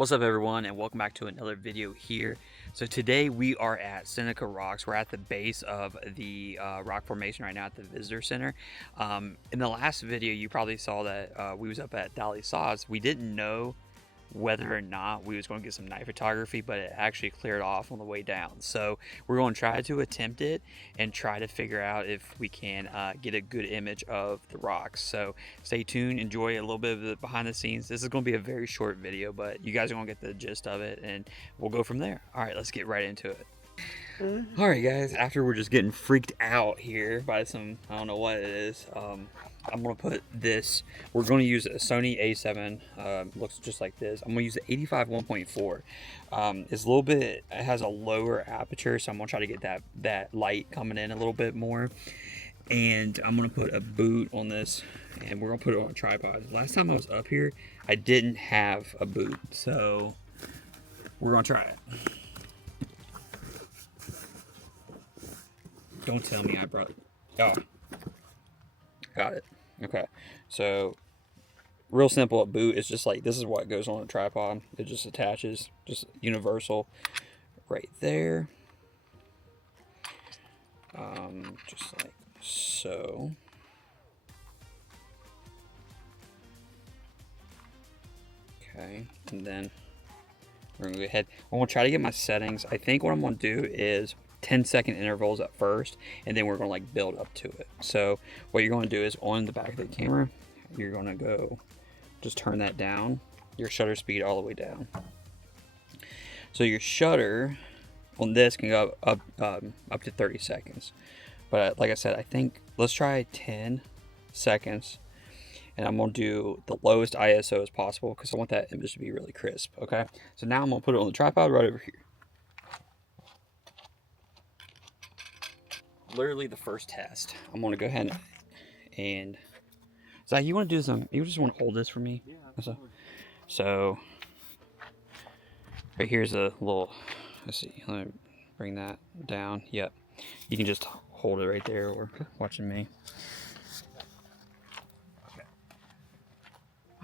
What's up everyone, and welcome back to another video here. So today we are at Seneca Rocks. We're at the base of the rock formation right now at the visitor center. In the last video you probably saw that we was up at Dolly Sods. We didn't know whether or not we was going to get some night photography, but it actually cleared off on the way down. So we're going to try to attempt it and try to figure out if we can get a good image of the rocks. So stay tuned, enjoy a little bit of the behind the scenes. This is going to be a very short video, but you guys are going to get the gist of it and we'll go from there. All right, let's get right into it. All right guys, after we're just getting freaked out here by some, I don't know what it is, I'm gonna put this, we're going to use a Sony A7, looks just like this. I'm gonna use the 85 1.4. It's a little bit, it has a lower aperture, so I'm gonna try to get that light coming in a little bit more. And I'm gonna put a boot on this, and we're gonna put it on a tripod. Last time I was up here, I didn't have a boot, so we're gonna try it. Don't tell me I brought it. Oh, got it. Okay, so real simple. A boot is just like, this is what goes on a tripod. It just attaches, just universal right there. Just like so. Okay, and then we're gonna go ahead. I'm gonna try to get my settings. I think what I'm gonna do is 10-second intervals at first, and then we're going to like build up to it. So what you're going to do is on the back of the camera, you're going to go just turn that down, your shutter speed all the way down. So your shutter on this can go up to 30 seconds. But like I said, I think let's try 10 seconds, and I'm going to do the lowest ISO as possible because I want that image to be really crisp. Okay, so now I'm going to put it on the tripod right over here. Literally the first test. I'm gonna go ahead and Zach, you want to do some? You just want to hold this for me? Yeah. So right here's a little. Let's see. Let me bring that down. Yep. You can just hold it right there, or watching me. Okay.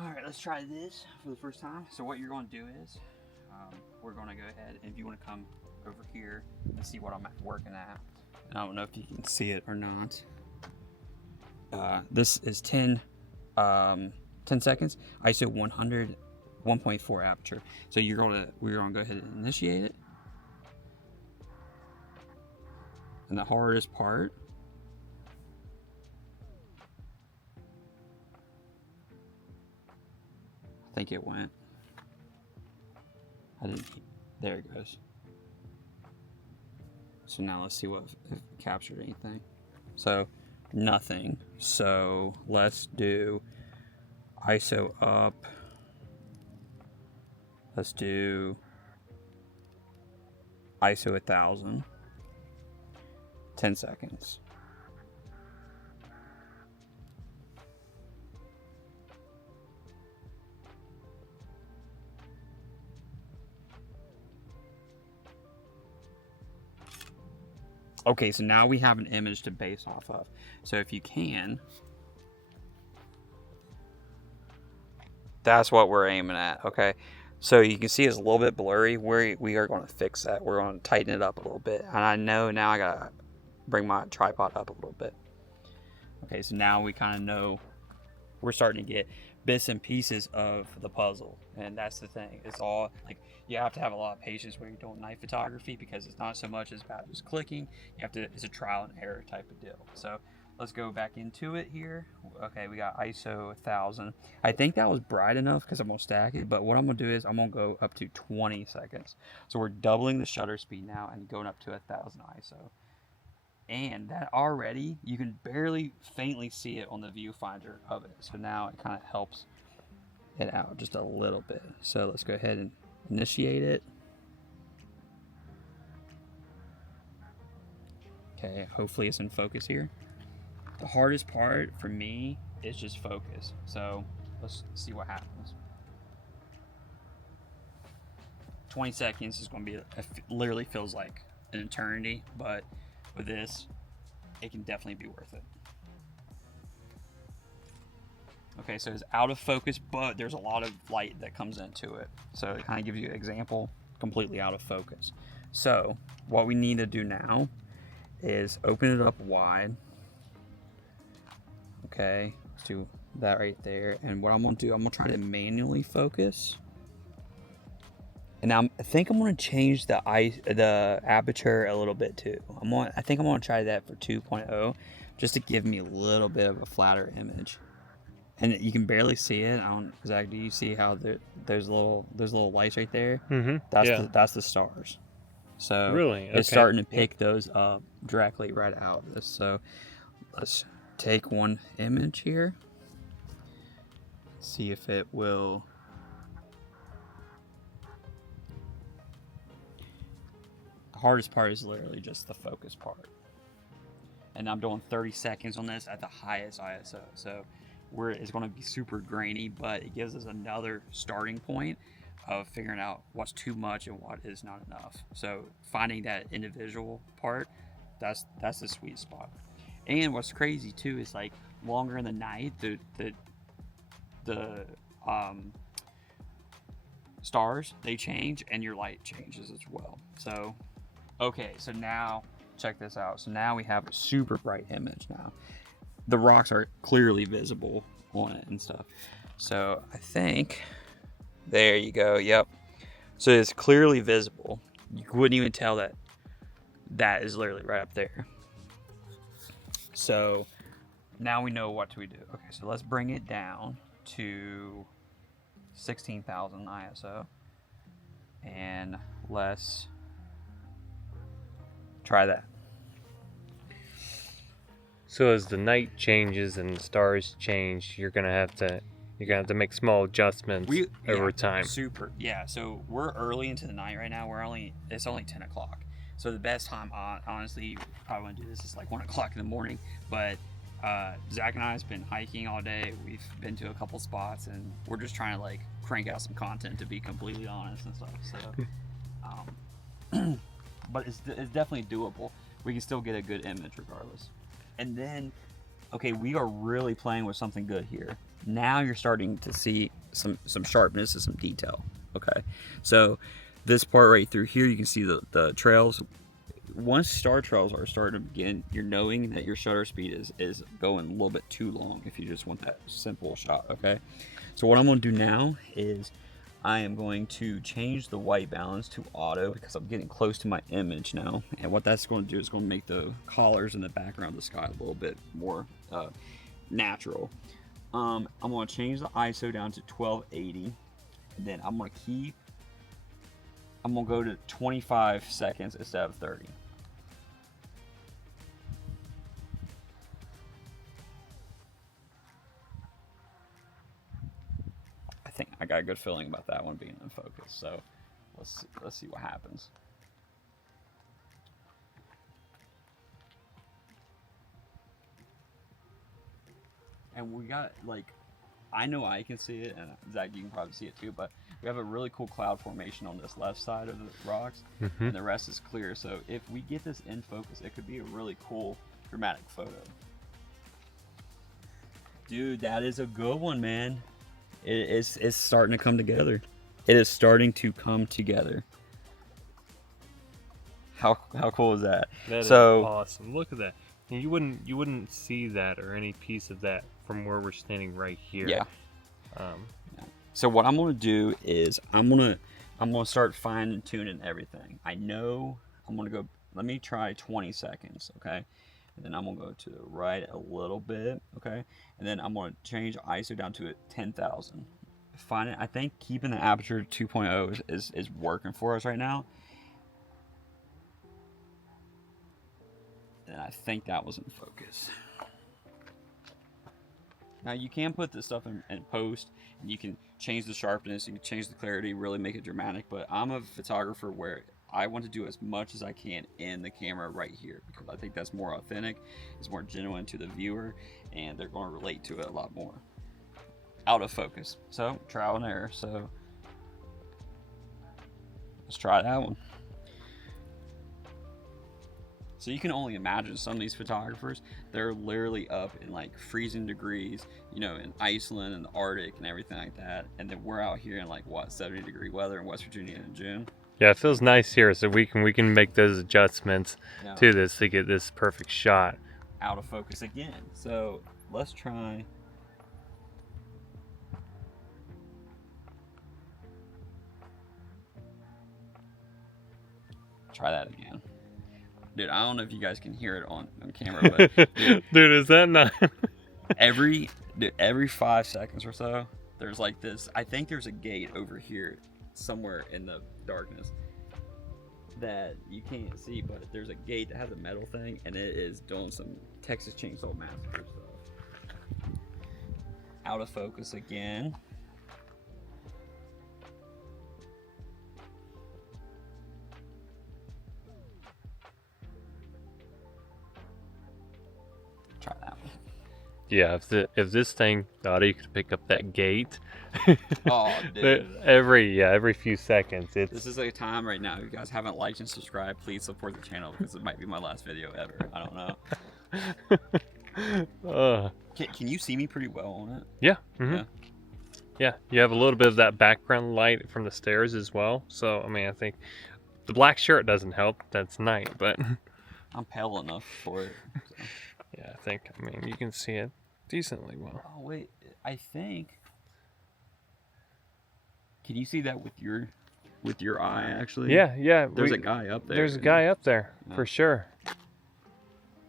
All right. Let's try this for the first time. So what you're going to do is, we're going to go ahead, and if you want to come over here and see what I'm working at. I don't know if you can see it or not. This is 10 seconds, ISO 100, 1.4 aperture. So we're gonna go ahead and initiate it. And the hardest part, I think it went. There it goes. So now let's see if it captured anything. So nothing. So let's do ISO up. Let's do ISO 1000. 10 seconds. Okay, so now we have an image to base off of. So if you can, that's what we're aiming at, okay? So you can see it's a little bit blurry. We are going to fix that. We're going to tighten it up a little bit. And I know now I got to bring my tripod up a little bit. Okay, so now we kind of know we're starting to get bits and pieces of the puzzle. And that's the thing. It's all like, you have to have a lot of patience when you're doing night photography, because it's not so much as about just clicking. You have to, it's a trial and error type of deal. So let's go back into it here. Okay, we got ISO 1000. I think that was bright enough because I'm gonna stack it, but what I'm gonna do is I'm gonna go up to 20 seconds. So we're doubling the shutter speed now and going up to 1000 ISO. And that already, you can barely faintly see it on the viewfinder of it. So now it kind of helps it out just a little bit. So let's go ahead and initiate it. Okay, hopefully it's in focus here. The hardest part for me is just focus. So let's see what happens. 20 seconds is going to be, it literally feels like an eternity, but with this, it can definitely be worth it. Okay, so it's out of focus, but there's a lot of light that comes into it. So it kind of gives you an example, completely out of focus. So what we need to do now is open it up wide. Okay, let's do that right there. And what I'm gonna do, I'm gonna try to manually focus. And now I think I'm gonna change the aperture a little bit too. I think I'm gonna try that for 2.0, just to give me a little bit of a flatter image. And you can barely see it. I don't, Zach, do you see how there's little lights right there? Mm-hmm. That's the stars. So really, it's starting to pick those up directly right out of this. So let's take one image here. See if it will. The hardest part is literally just the focus part. And I'm doing 30 seconds on this at the highest ISO. So it's going to be super grainy, but it gives us another starting point of figuring out what's too much and what is not enough. So finding that individual part, that's the sweet spot. And what's crazy too is like longer in the night, the stars, they change and your light changes as well. So okay, so now check this out. So now we have a super bright image now. The rocks are clearly visible on it and stuff. So I think, there you go, yep. So it's clearly visible. You wouldn't even tell that is literally right up there. So now we know what to do. Okay, so let's bring it down to 16,000 ISO. And let's try that. So as the night changes and the stars change, you're gonna have to make small adjustments over time. Super, yeah. So we're early into the night right now. It's only 10 o'clock. So the best time, honestly, you probably want to do this is like 1 o'clock in the morning. But Zach and I have been hiking all day. We've been to a couple spots, and we're just trying to like crank out some content, to be completely honest and stuff. So, but it's definitely doable. We can still get a good image regardless. And then, okay, we are really playing with something good here. Now you're starting to see some sharpness and some detail. Okay, so this part right through here, you can see the trails. Once star trails are starting to begin, you're knowing that your shutter speed is going a little bit too long if you just want that simple shot. Okay, so what I'm going to do now is I am going to change the white balance to auto, because I'm getting close to my image now. And what that's going to do is going to make the colors in the background of the sky a little bit more natural. I'm going to change the ISO down to 1280. And then I'm going to go to 25 seconds instead of 30. I think I got a good feeling about that one being in focus. So let's see what happens. And we got, like, I know I can see it, and Zach, you can probably see it too, but we have a really cool cloud formation on this left side of the rocks, and the rest is clear. So if we get this in focus, it could be a really cool dramatic photo. Dude, that is a good one, man. It's starting to come together. It is starting to come together. How cool is that? That is awesome. Look at that. And you wouldn't see that or any piece of that from where we're standing right here. Yeah. So what I'm gonna do is I'm gonna start fine tuning everything. I know I'm gonna go. Let me try 20 seconds, okay? And then I'm gonna go to the right a little bit, okay? And then I'm gonna change ISO down to 10,000. I think keeping the aperture 2.0 is working for us right now. And I think that was in focus. Now you can put this stuff in post, and you can change the sharpness, you can change the clarity, really make it dramatic, but I'm a photographer where I want to do as much as I can in the camera right here, because I think that's more authentic, it's more genuine to the viewer, and they're going to relate to it a lot more. Out of focus. So, trial and error. So, let's try that one. So you can only imagine some of these photographers, they're literally up in like freezing degrees, you know, in Iceland and the Arctic and everything like that. And then we're out here in like what, 70-degree weather in West Virginia in June. Yeah, it feels nice here, so we can make those adjustments to this to get this perfect shot. Out of focus again. So let's try. Try that again. Dude, I don't know if you guys can hear it on camera, but dude, is that not every 5 seconds or so, there's like this, I think there's a gate over here somewhere in the darkness that you can't see, but there's a gate that has a metal thing, and it is doing some Texas Chainsaw Massacre stuff. Out of focus again. Try that one. Yeah, if this thing thought you could pick up that gate. Oh, dude. every few seconds. This is a time right now. If you guys haven't liked and subscribed, please support the channel because it might be my last video ever. I don't know. Can you see me pretty well on it? Yeah. Yeah. Yeah, you have a little bit of that background light from the stairs as well. So, I mean, I think the black shirt doesn't help. That's night, but I'm pale enough for it. So. Yeah, I mean, you can see it decently well. Oh, wait. I think... Can you see that with your eye, actually? Yeah. There's a guy up there. There's a guy up there, for sure.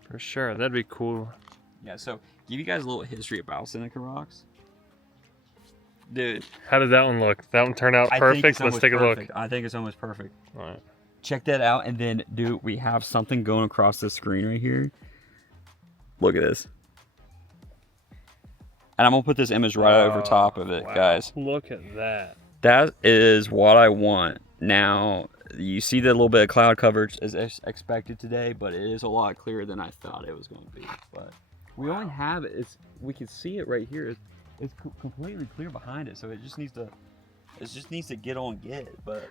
For sure. That'd be cool. Yeah, so give you guys a little history about Seneca Rocks. Dude. How did that one look? That one turn out perfect? Let's take a look. I think it's almost perfect. All right. Check that out, and then, dude, we have something going across the screen right here. Look at this. And I'm going to put this image right over top of it, guys. Look at that. That is what I want. Now, you see the little bit of cloud coverage is expected today, but it is a lot clearer than I thought it was going to be. But we only have it. We can see it right here. It's completely clear behind it, so it just needs to get on get. But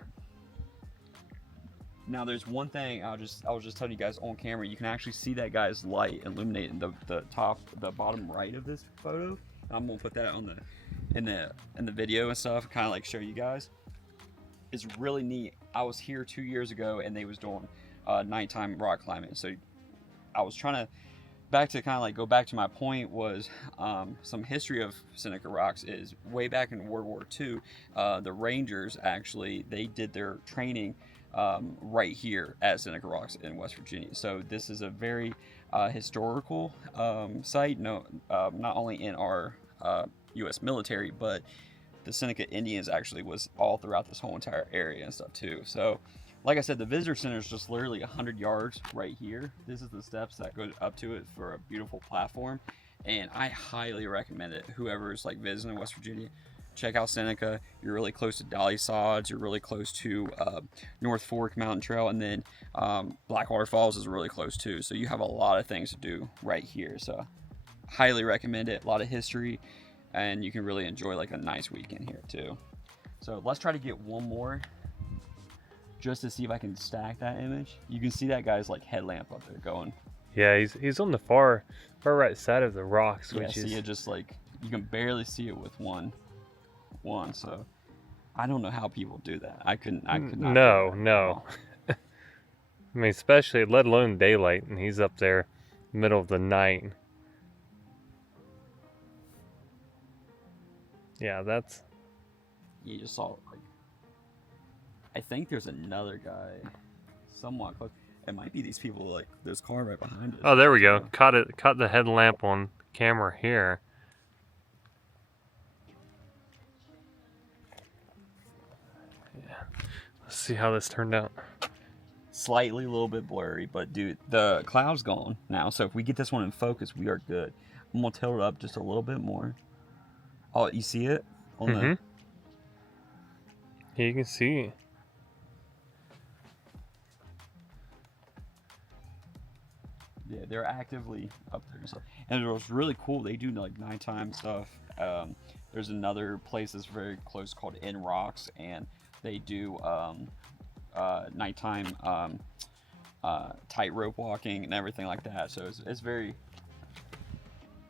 now there's one thing I was just telling you guys on camera. You can actually see that guy's light illuminating the bottom right of this photo. I'm gonna put that on in the video and stuff, kind of like show you guys. It's really neat. I was here 2 years ago, and they was doing nighttime rock climbing. So I was trying to go back to my point was some history of Seneca Rocks is way back in World War II. The Rangers actually, they did their training right here at Seneca Rocks in West Virginia. So this is a very historical site. No, not only in our U.S. military, but the Seneca Indians actually was all throughout this whole entire area and stuff too. So like I said, the visitor center is just literally 100 yards right here. This is the steps that go up to it for a beautiful platform, and I highly recommend it. Whoever's like visiting West Virginia, check out Seneca. You're really close to Dolly Sods. You're really close to North Fork Mountain Trail, and then Blackwater Falls is really close too. So you have a lot of things to do right here. So highly recommend it. A lot of history, and you can really enjoy like a nice weekend here too. So let's try to get one more just to see if I can stack that image. You can see that guy's like headlamp up there going. Yeah, he's on the far right side of the rocks, Yeah, which is... see it just like, you can barely see it with one. So I don't know how people do that. I could not. No. I mean, especially, let alone daylight, and he's up there middle of the night. Yeah, that's... You just saw, like, I think there's another guy somewhat close. It might be these people, like, this car right behind us. Oh, there we go. Caught the headlamp on camera here. Yeah. Let's see how this turned out. Slightly a little bit blurry, but dude, the cloud's gone now. So if we get this one in focus, we are good. I'm gonna tilt it up just a little bit more. Oh, you see it? On the... Yeah, you can see. Yeah, they're actively up there and stuff. And it was really cool. They do like nighttime stuff. There's another place that's very close called In Rocks, and they do nighttime tightrope walking and everything like that. So it's very,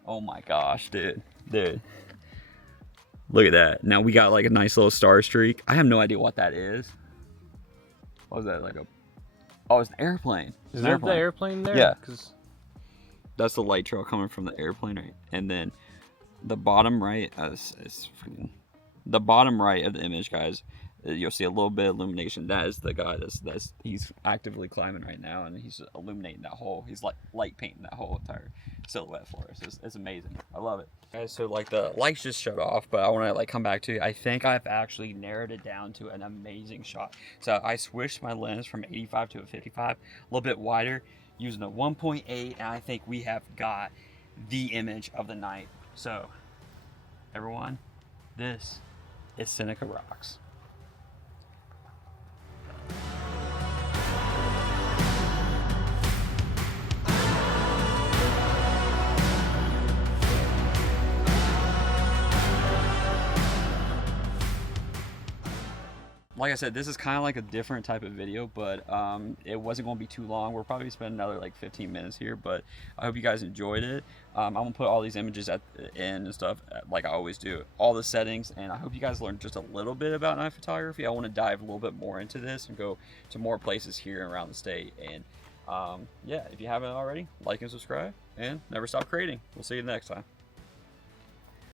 oh my gosh, dude. Look at that. Now we got like a nice little star streak. I have no idea what that is. What was that, like a, oh, it's an airplane. Is that the airplane there? Yeah. 'Cause That's the light trail coming from the airplane, right? And then the bottom right, the bottom right of the image, guys, you'll see a little bit of illumination. That is the guy that's he's actively climbing right now, and he's illuminating that whole, he's like light painting that whole entire silhouette for us. It's amazing. I love it. Guys, so like the lights just shut off, but I want to like come back to, I think I've actually narrowed it down to an amazing shot. So I switched my lens from 85 to a 55, a little bit wider, using a 1.8, and I think we have got the image of the night. So everyone, this is Seneca Rocks. Like I said, this is kind of like a different type of video, but it wasn't going to be too long. We'll probably spend another like 15 minutes here, but I hope you guys enjoyed it. I'm going to put all these images at the end and stuff, like I always do, all the settings, and I hope you guys learned just a little bit about night photography. I want to dive a little bit more into this and go to more places here and around the state. And yeah, if you haven't already, like and subscribe, and never stop creating. We'll see you next time.